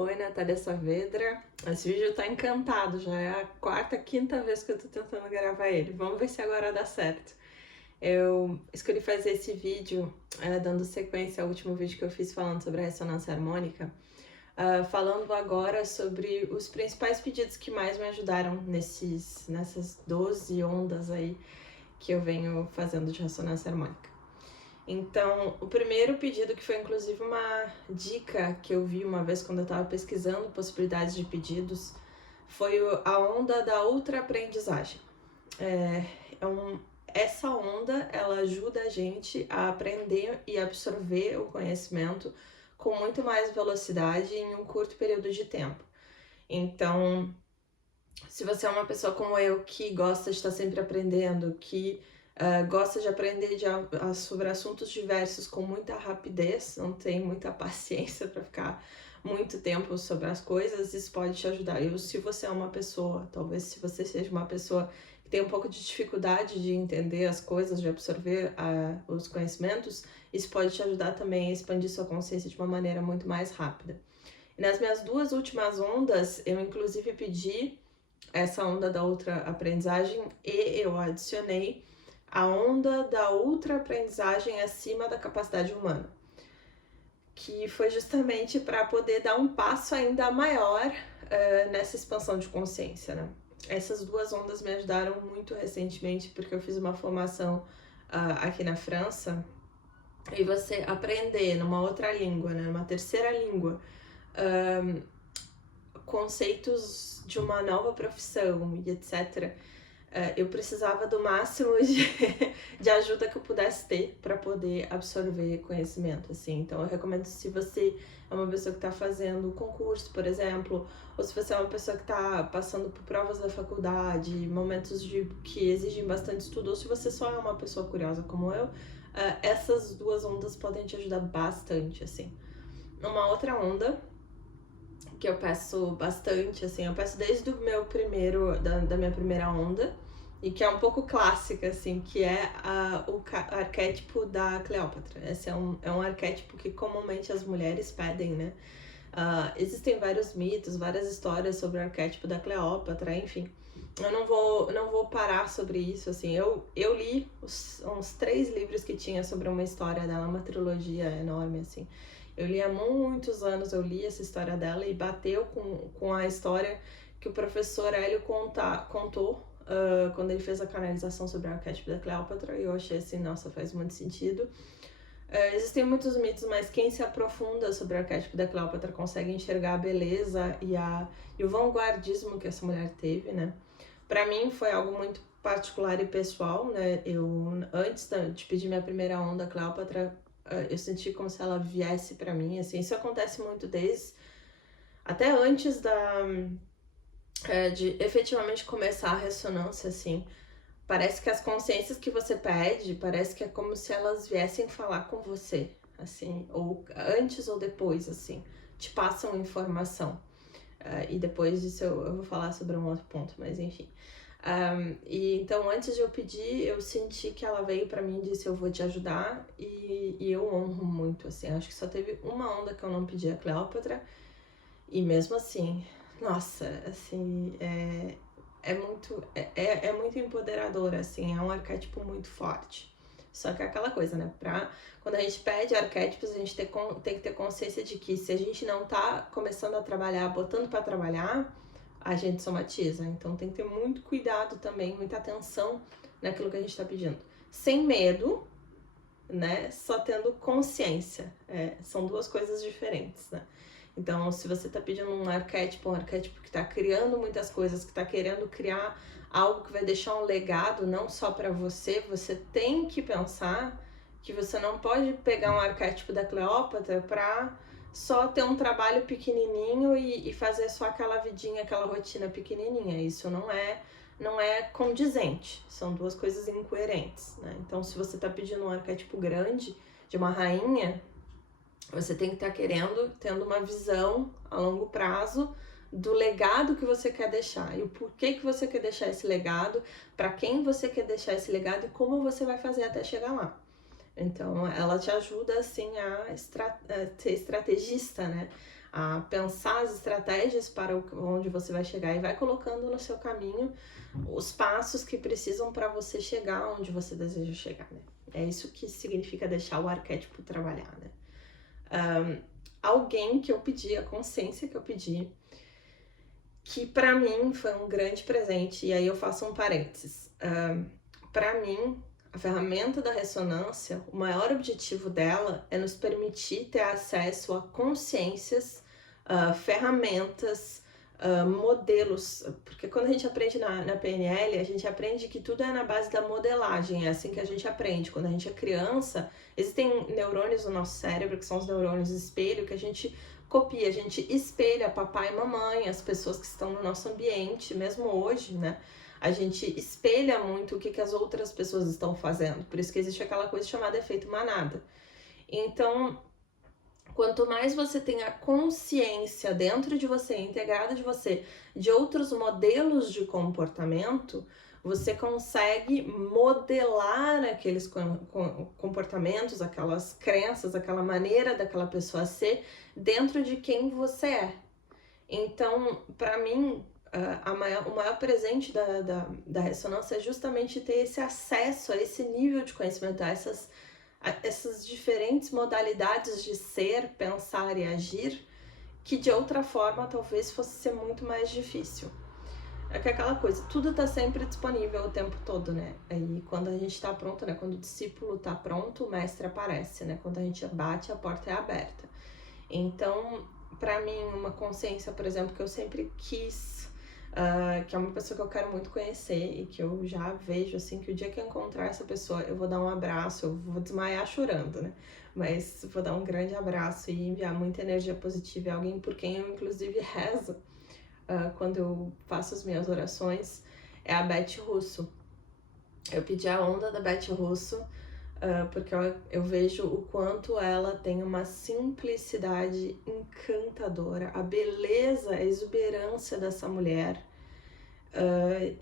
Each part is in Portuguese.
Oi, Natália Saavedra. Esse vídeo tá encantado, já é a quarta, quinta vez que eu tô tentando gravar ele. Vamos ver se agora dá certo. Eu escolhi fazer esse vídeo dando sequência ao último vídeo que eu fiz falando sobre a ressonância harmônica, falando agora sobre os principais pedidos que mais me ajudaram nessas 12 ondas aí que eu venho fazendo de ressonância harmônica. Então, o primeiro pedido, que foi inclusive uma dica que eu vi uma vez quando eu estava pesquisando possibilidades de pedidos, foi a onda da ultra-aprendizagem. Essa onda, ela ajuda a gente a aprender e absorver o conhecimento com muito mais velocidade em um curto período de tempo. Então, se você é uma pessoa como eu, que gosta de estar sempre aprendendo, que gosta de aprender sobre assuntos diversos com muita rapidez, não tem muita paciência para ficar muito tempo sobre as coisas, isso pode te ajudar. Se você é uma pessoa, talvez se você seja uma pessoa que tem um pouco de dificuldade de entender as coisas, de absorver os conhecimentos, isso pode te ajudar também a expandir sua consciência de uma maneira muito mais rápida. E nas minhas duas últimas ondas, eu inclusive pedi essa onda da ultra-aprendizagem e eu adicionei a onda da ultra-aprendizagem acima da capacidade humana, que foi justamente para poder dar um passo ainda maior nessa expansão de consciência, né? Essas duas ondas me ajudaram muito recentemente, porque eu fiz uma formação aqui na França, e você aprender numa outra língua, né, numa terceira língua, conceitos de uma nova profissão e etc., eu precisava do máximo de ajuda que eu pudesse ter para poder absorver conhecimento, assim. Então, eu recomendo, se você é uma pessoa que está fazendo concurso, por exemplo, ou se você é uma pessoa que está passando por provas da faculdade, momentos que exigem bastante estudo, ou se você só é uma pessoa curiosa como eu, essas duas ondas podem te ajudar bastante, assim. Uma outra onda que eu peço bastante, assim, eu peço desde o meu da minha primeira onda, e que é um pouco clássica, assim, que é o arquétipo da Cleópatra. Esse é um arquétipo que comumente as mulheres pedem, né? Existem vários mitos, várias histórias sobre o arquétipo da Cleópatra, enfim. Eu não vou parar sobre isso, assim. Eu li uns 3 livros que tinha sobre uma história dela, uma trilogia enorme, assim. Eu li há muitos anos, eu li essa história dela e bateu com a história que o professor Hélio contou quando ele fez a canalização sobre o arquétipo da Cleópatra, e eu achei assim, nossa, faz muito sentido. Existem muitos mitos, mas quem se aprofunda sobre o arquétipo da Cleópatra consegue enxergar a beleza e o vanguardismo que essa mulher teve, né? Pra mim foi algo muito particular e pessoal, né? Antes de pedir minha primeira onda, Cleópatra, eu senti como se ela viesse pra mim, assim. Isso acontece muito até antes de efetivamente começar a ressonância, assim. Parece que as consciências que você pede, parece que é como se elas viessem falar com você, assim, ou antes ou depois, assim, te passam informação. E depois disso eu vou falar sobre um outro ponto, mas enfim. E então, antes de eu pedir, eu senti que ela veio pra mim e disse: eu vou te ajudar, e eu honro muito, assim. Acho que só teve uma onda que eu não pedi a Cleópatra, e mesmo assim, nossa, assim, é muito empoderador, assim, é um arquétipo muito forte. Só que é aquela coisa, né? Quando a gente pede arquétipos, a gente tem que ter consciência de que se a gente não tá começando a trabalhar, botando pra trabalhar, a gente somatiza. Então tem que ter muito cuidado também, muita atenção naquilo que a gente tá pedindo. Sem medo, né? Só tendo consciência. São duas coisas diferentes, né? Então, se você tá pedindo um arquétipo que tá criando muitas coisas, que tá querendo criar algo que vai deixar um legado não só para você, você tem que pensar que você não pode pegar um arquétipo da Cleópatra pra só ter um trabalho pequenininho e fazer só aquela vidinha, aquela rotina pequenininha. Isso não é condizente, são duas coisas incoerentes, né? Então, se você tá pedindo um arquétipo grande de uma rainha, você tem que estar tendo uma visão a longo prazo do legado que você quer deixar e o porquê que você quer deixar esse legado, para quem você quer deixar esse legado e como você vai fazer até chegar lá. Então, ela te ajuda, assim, a ser estrategista, né? a pensar as estratégias para onde você vai chegar e vai colocando no seu caminho os passos que precisam para você chegar onde você deseja chegar, né? É isso que significa deixar o arquétipo trabalhar, né? Alguém que eu pedi, a consciência que eu pedi, que para mim foi um grande presente, e aí eu faço um parênteses. Para mim, a ferramenta da ressonância, o maior objetivo dela é nos permitir ter acesso a consciências, ferramentas, modelos, porque quando a gente aprende na PNL, a gente aprende que tudo é na base da modelagem, é assim que a gente aprende. Quando a gente é criança, existem neurônios no nosso cérebro, que são os neurônios espelho, que a gente copia, a gente espelha papai e mamãe, as pessoas que estão no nosso ambiente, mesmo hoje, né? A gente espelha muito o que as outras pessoas estão fazendo, por isso que existe aquela coisa chamada efeito manada. Então, quanto mais você tem a consciência dentro de você, integrada de você, de outros modelos de comportamento, você consegue modelar aqueles comportamentos, aquelas crenças, aquela maneira daquela pessoa ser dentro de quem você é. Então, para mim, o maior presente da ressonância é justamente ter esse acesso a esse nível de conhecimento, a essas diferentes modalidades de ser, pensar e agir, que de outra forma talvez fosse ser muito mais difícil. É que aquela coisa, tudo tá sempre disponível o tempo todo, né? E quando a gente tá pronto, né? Quando o discípulo tá pronto, o mestre aparece, né? Quando a gente bate, a porta é aberta. Então, pra mim, uma consciência, por exemplo, que eu sempre quis, que é uma pessoa que eu quero muito conhecer e que eu já vejo, assim, que o dia que eu encontrar essa pessoa, eu vou dar um abraço, eu vou desmaiar chorando, né? Mas vou dar um grande abraço e enviar muita energia positiva a alguém por quem eu, inclusive, rezo quando eu faço as minhas orações, é a Beth Russo. Eu pedi a onda da Beth Russo porque eu vejo o quanto ela tem uma simplicidade encantadora, a beleza, a exuberância dessa mulher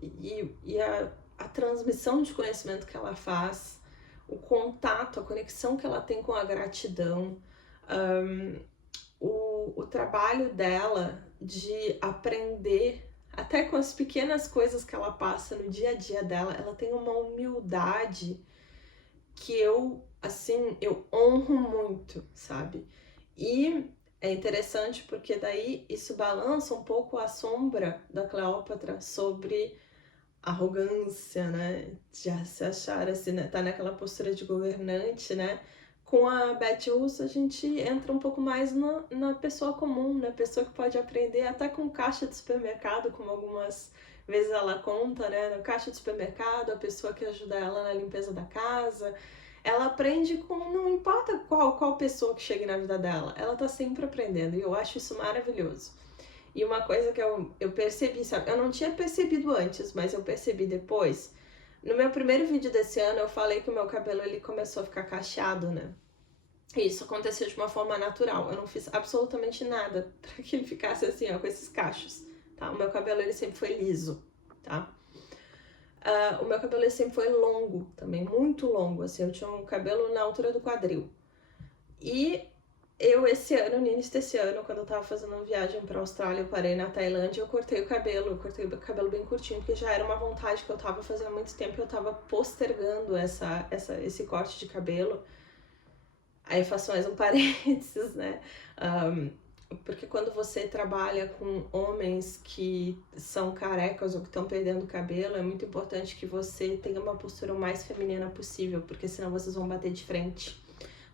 e a transmissão de conhecimento que ela faz, o contato, a conexão que ela tem com a gratidão, o trabalho dela de aprender, até com as pequenas coisas que ela passa no dia a dia dela, ela tem uma humildade que eu honro muito, sabe? E é interessante porque daí isso balança um pouco a sombra da Cleópatra sobre arrogância, né? Já se achar assim, né? Tá naquela postura de governante, né? Com a Beth Russo, a gente entra um pouco mais na pessoa comum, na pessoa que pode aprender até com caixa de supermercado, como algumas vezes ela conta, né? No caixa de supermercado, a pessoa que ajuda ela na limpeza da casa. Ela aprende com, não importa qual pessoa que chegue na vida dela, ela tá sempre aprendendo, e eu acho isso maravilhoso. E uma coisa que eu percebi, sabe? Eu não tinha percebido antes, mas eu percebi depois. No meu primeiro vídeo desse ano, eu falei que o meu cabelo ele começou a ficar cacheado, né? E isso aconteceu de uma forma natural. Eu não fiz absolutamente nada para que ele ficasse assim, ó, com esses cachos, tá? O meu cabelo ele sempre foi liso, tá? O meu cabelo ele sempre foi longo também, muito longo, assim. Eu tinha um cabelo na altura do quadril. E eu, esse ano, no início desse ano, quando eu tava fazendo uma viagem pra Austrália, eu parei na Tailândia, eu cortei o cabelo bem curtinho, porque já era uma vontade que eu tava fazendo há muito tempo, eu tava postergando esse corte de cabelo. Aí eu faço mais um parênteses, né? Porque quando você trabalha com homens que são carecas ou que estão perdendo cabelo, é muito importante que você tenha uma postura o mais feminina possível, porque senão vocês vão bater de frente.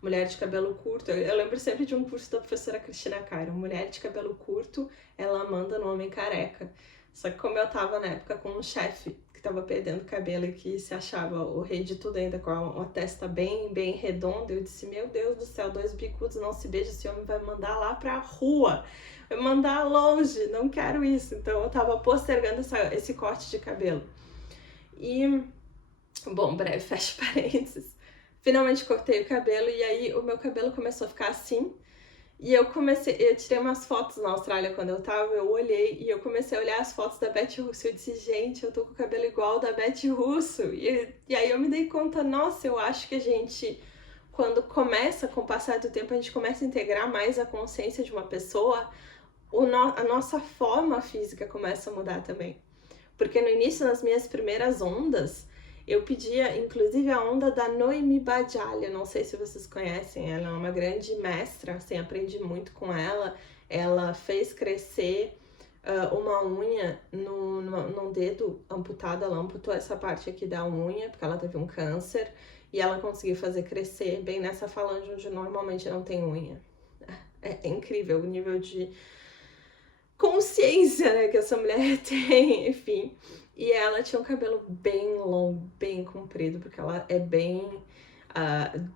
Mulher de cabelo curto, eu lembro sempre de um curso da professora Cristina Cairo, mulher de cabelo curto, ela manda no homem careca. Só que como eu tava na época com um chefe que tava perdendo cabelo e que se achava o rei de tudo ainda, com uma testa bem redonda, eu disse, meu Deus do céu, 2 bicudos não se beijam, esse homem vai mandar lá pra rua, vai mandar longe, não quero isso. Então eu tava postergando esse corte de cabelo. E, bom, breve, fecha parênteses. Finalmente cortei o cabelo e aí o meu cabelo começou a ficar assim. E eu tirei umas fotos na Austrália quando eu tava, eu olhei e eu comecei a olhar as fotos da Beth Russo e eu disse, gente, eu tô com o cabelo igual da Beth Russo. E aí eu me dei conta, nossa, eu acho que a gente, quando começa, com o passar do tempo, a gente começa a integrar mais a consciência de uma pessoa, a nossa forma física começa a mudar também. Porque no início, nas minhas primeiras ondas, eu pedia, inclusive, a onda da Noemi Bhattacharya, não sei se vocês conhecem, ela é uma grande mestra, assim, aprendi muito com ela. Ela fez crescer uma unha num dedo amputado, ela amputou essa parte aqui da unha, porque ela teve um câncer, e ela conseguiu fazer crescer bem nessa falange onde normalmente não tem unha. É incrível o nível de consciência, né, que essa mulher tem, enfim. E ela tinha um cabelo bem longo, bem comprido, porque ela é bem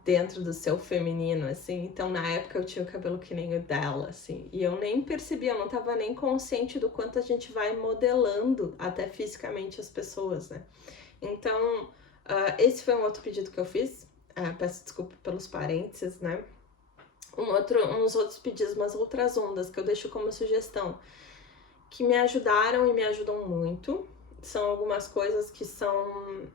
dentro do seu feminino, assim. Então, na época, eu tinha o cabelo que nem o dela, assim. E eu nem percebia, eu não tava nem consciente do quanto a gente vai modelando até fisicamente as pessoas, né? Então, esse foi um outro pedido que eu fiz. Peço desculpa pelos parênteses, né? Uns outros pedidos, umas outras ondas que eu deixo como sugestão, que me ajudaram e me ajudam muito. São algumas coisas que são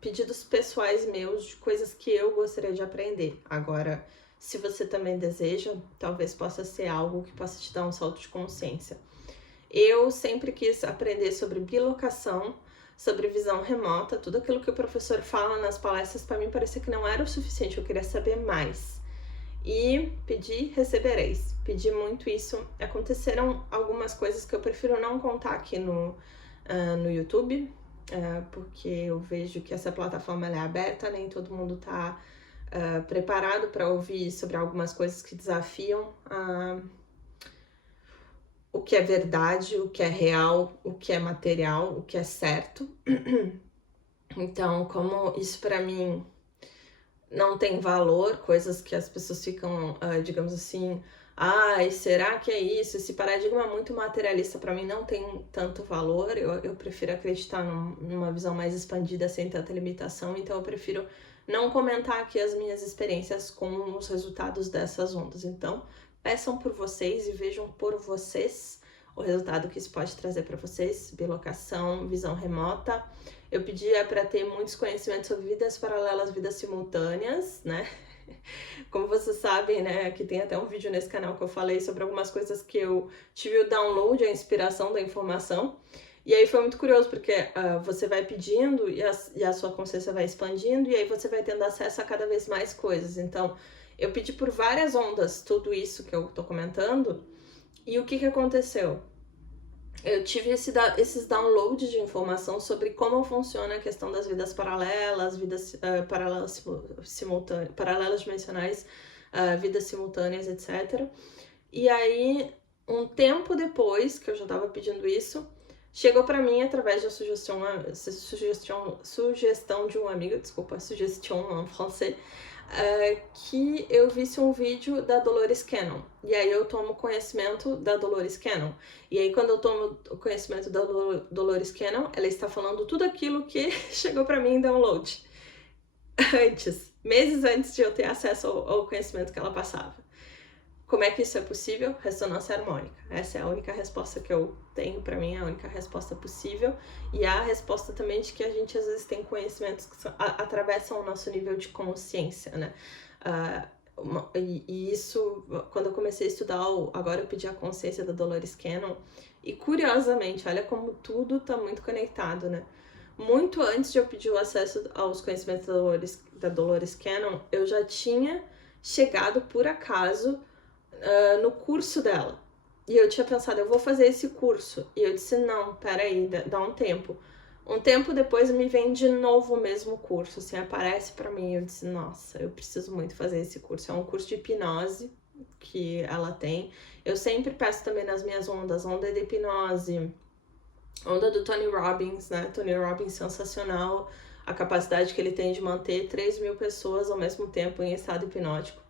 pedidos pessoais meus, de coisas que eu gostaria de aprender. Agora, se você também deseja, talvez possa ser algo que possa te dar um salto de consciência. Eu sempre quis aprender sobre bilocação, sobre visão remota, tudo aquilo que o professor fala nas palestras, para mim parecia que não era o suficiente, eu queria saber mais. E pedi, recebereis. Pedi muito isso. Aconteceram algumas coisas que eu prefiro não contar aqui no YouTube, porque eu vejo que essa plataforma é aberta, nem todo mundo tá preparado para ouvir sobre algumas coisas que desafiam o que é verdade, o que é real, o que é material, o que é certo. Então, como isso para mim não tem valor, coisas que as pessoas ficam, digamos assim, será que é isso? Esse paradigma muito materialista para mim não tem tanto valor, eu prefiro acreditar numa visão mais expandida, sem tanta limitação, então eu prefiro não comentar aqui as minhas experiências com os resultados dessas ondas. Então, peçam por vocês e vejam por vocês o resultado que isso pode trazer para vocês, bilocação, visão remota. Eu pedia para ter muitos conhecimentos sobre vidas paralelas, vidas simultâneas, né? Como vocês sabem, né, aqui tem até um vídeo nesse canal que eu falei sobre algumas coisas que eu tive o download, a inspiração da informação. E aí foi muito curioso, porque você vai pedindo e a sua consciência vai expandindo, e aí você vai tendo acesso a cada vez mais coisas. Então, eu pedi por várias ondas tudo isso que eu tô comentando, e o que aconteceu? Eu tive esses downloads de informação sobre como funciona a questão das vidas paralelas, vidas paralelas dimensionais, vidas simultâneas, etc. E aí, um tempo depois que eu já estava pedindo isso, chegou para mim através da sugestão de um amigo, desculpa, suggestion en français, que eu visse um vídeo da Dolores Cannon. E aí eu tomo conhecimento da Dolores Cannon. E aí quando eu tomo o conhecimento da Dolores Cannon, ela está falando tudo aquilo que chegou para mim em download. Meses antes de eu ter acesso ao conhecimento que ela passava. Como é que isso é possível? Ressonância harmônica. Essa é a única resposta que eu tenho para mim, a única resposta possível. E a resposta também de que a gente às vezes tem conhecimentos que atravessam o nosso nível de consciência, né? E isso, quando eu comecei a estudar, agora eu pedi a consciência da Dolores Cannon. E curiosamente, olha como tudo tá muito conectado, né? Muito antes de eu pedir o acesso aos conhecimentos da Dolores Cannon, eu já tinha chegado por acaso no curso dela. E eu tinha pensado, eu vou fazer esse curso. E eu disse, não, peraí, dá um tempo. Um tempo depois me vem de novo o mesmo curso, assim, aparece pra mim. Eu disse, nossa, eu preciso muito fazer esse curso. É um curso de hipnose que ela tem. Eu sempre peço também nas minhas ondas, onda de hipnose, onda do Tony Robbins, né? Tony Robbins sensacional. A capacidade que ele tem de manter 3.000 pessoas ao mesmo tempo em estado hipnótico.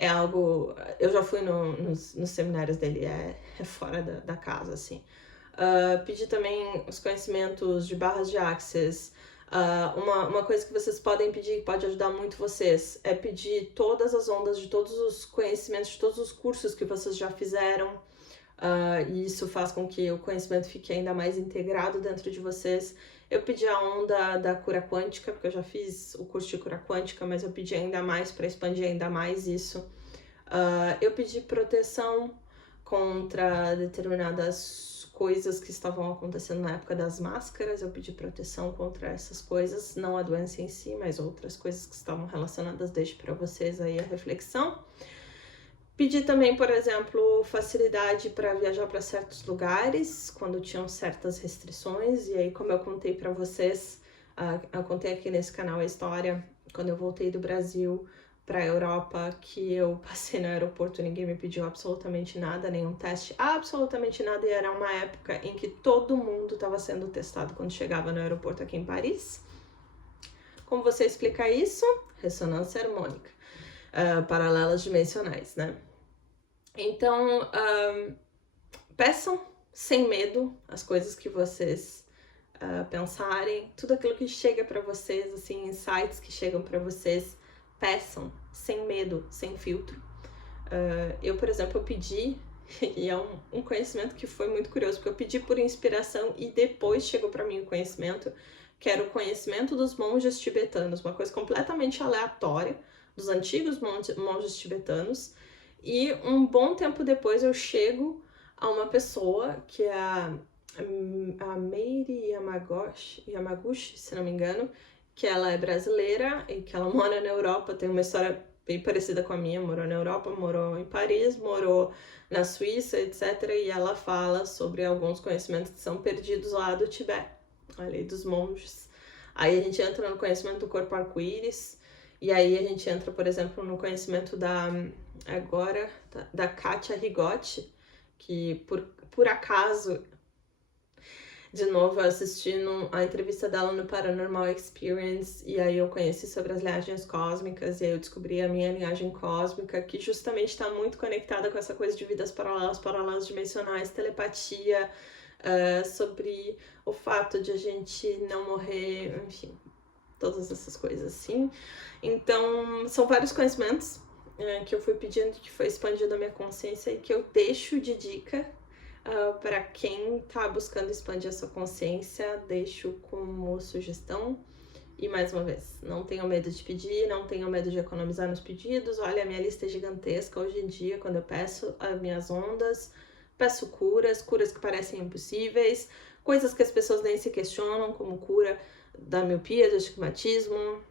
É algo... Eu já fui nos seminários dele, é fora da casa, assim. Pedi também os conhecimentos de barras de Access. Uma coisa que vocês podem pedir, que pode ajudar muito vocês, é pedir todas as ondas de todos os conhecimentos, de todos os cursos que vocês já fizeram. E isso faz com que o conhecimento fique ainda mais integrado dentro de vocês. Eu pedi a onda da cura quântica, porque eu já fiz o curso de cura quântica, mas eu pedi ainda mais para expandir ainda mais isso. Eu pedi proteção contra determinadas coisas que estavam acontecendo na época das máscaras. Eu pedi proteção contra essas coisas, não a doença em si, mas outras coisas que estavam relacionadas. Deixo para vocês aí a reflexão. Pedi também, por exemplo, facilidade para viajar para certos lugares, quando tinham certas restrições. E aí, como eu contei para vocês, eu contei aqui nesse canal a história, quando eu voltei do Brasil para a Europa, que eu passei no aeroporto, ninguém me pediu absolutamente nada, nenhum teste, absolutamente nada. E era uma época em que todo mundo estava sendo testado quando chegava no aeroporto aqui em Paris. Como você explica isso? Ressonância harmônica. Paralelas dimensionais, né? Então, peçam sem medo as coisas que vocês pensarem, tudo aquilo que chega para vocês, assim, insights que chegam para vocês, peçam sem medo, sem filtro. Eu, por exemplo, eu pedi, e é um conhecimento que foi muito curioso, porque eu pedi por inspiração e depois chegou para mim o conhecimento, que era o conhecimento dos monges tibetanos, uma coisa completamente aleatória, dos antigos monges tibetanos. E um bom tempo depois eu chego a uma pessoa que é a Meiri Yamaguchi, se não me engano, que ela é brasileira e que ela mora na Europa, tem uma história bem parecida com a minha, morou na Europa, morou em Paris, morou na Suíça, etc. E ela fala sobre alguns conhecimentos que são perdidos lá do Tibete, a lei dos monges. Aí a gente entra no conhecimento do corpo arco-íris, e aí a gente entra, por exemplo, no conhecimento da Kátia Rigotti, que por acaso, de novo, eu assisti a entrevista dela no Paranormal Experience, e aí eu conheci sobre as linhagens cósmicas, e aí eu descobri a minha linhagem cósmica, que justamente está muito conectada com essa coisa de vidas paralelas dimensionais, telepatia, sobre o fato de a gente não morrer, enfim, todas essas coisas assim. Então, são vários conhecimentos que eu fui pedindo, que foi expandindo a minha consciência e que eu deixo de dica para quem tá buscando expandir a sua consciência, deixo como sugestão. E mais uma vez, não tenham medo de pedir, não tenham medo de economizar nos pedidos. Olha, a minha lista é gigantesca hoje em dia, quando eu peço as minhas ondas, peço curas que parecem impossíveis, coisas que as pessoas nem se questionam, como cura da miopia, do astigmatismo.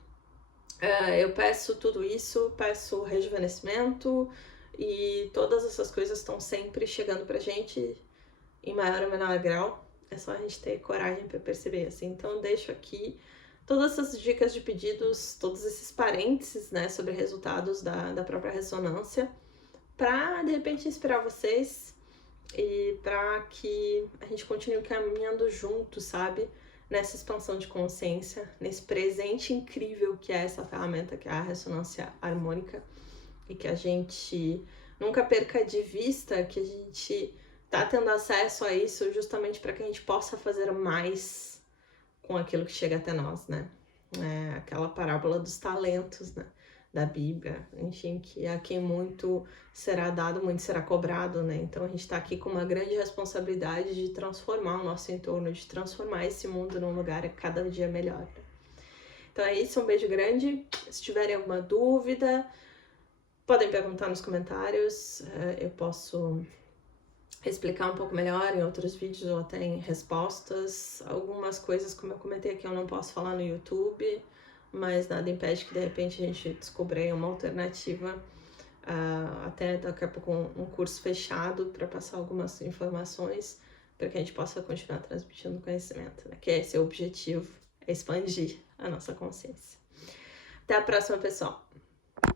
Eu peço tudo isso, peço rejuvenescimento, e todas essas coisas estão sempre chegando pra gente em maior ou menor grau. É só a gente ter coragem para perceber, assim. Então eu deixo aqui todas essas dicas de pedidos, todos esses parênteses, né, sobre resultados da própria ressonância, para de repente inspirar vocês e para que a gente continue caminhando junto, sabe? Nessa expansão de consciência, nesse presente incrível que é essa ferramenta, que é a ressonância harmônica, e que a gente nunca perca de vista que a gente tá tendo acesso a isso justamente para que a gente possa fazer mais com aquilo que chega até nós, né? Aquela parábola dos talentos, né? Da Bíblia, enfim, que a quem muito será dado, muito será cobrado, né? Então a gente está aqui com uma grande responsabilidade de transformar o nosso entorno, de transformar esse mundo num lugar cada dia melhor. Então é isso, um beijo grande. Se tiverem alguma dúvida, podem perguntar nos comentários, eu posso explicar um pouco melhor em outros vídeos ou até em respostas. Algumas coisas, como eu comentei aqui, eu não posso falar no YouTube, mas nada impede que de repente a gente descubra uma alternativa, até daqui a pouco um curso fechado para passar algumas informações para que a gente possa continuar transmitindo conhecimento, né? Que é esse o objetivo, é expandir a nossa consciência. Até a próxima, pessoal!